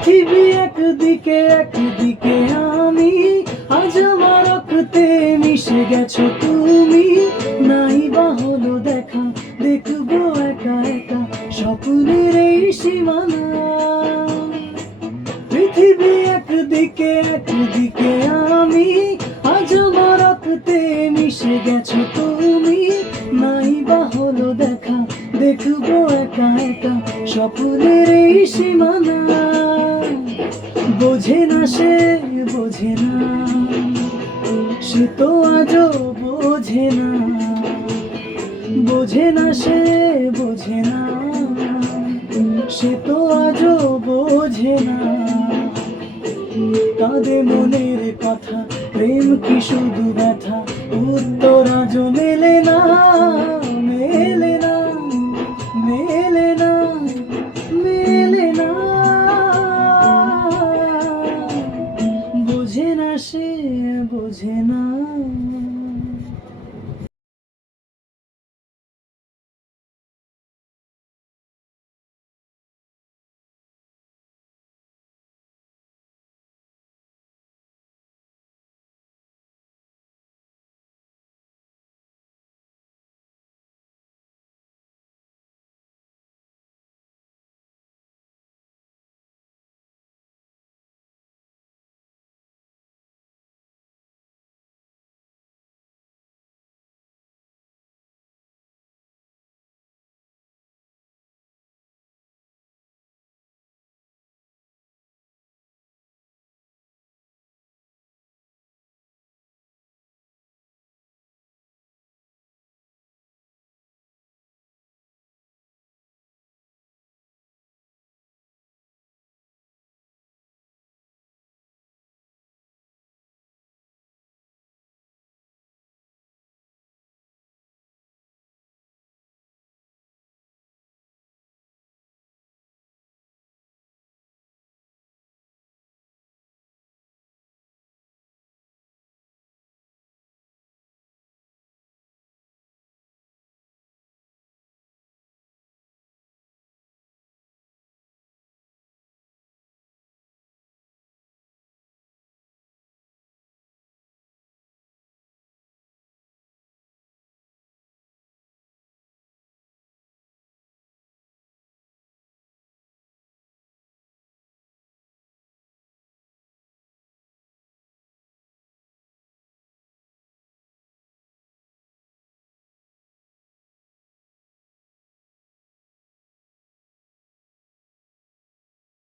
পৃথিবী একদিকে একদিকে আমি। আজ আমার রক্তে মিশে গেছো তুমি। নাই বা হলো দেখা, দেখব একা একা স্বপ্নের এই সীমানা। পৃথিবী একদিকে একদিকে আমি। আজ আমার রক্তে মিশে গেছো তুমি। নাই বা হলো দেখা, দেখব একা একা স্বপ্নের এই সীমানা। বোঝে না সে, বোঝে না। সে তো আজও বোঝে না। বোঝে না সে, বোঝে না। সে তো আজও বোঝে না। তাদের মনের কথা, প্রেম কি শুধু ব্যথা? উত্তর না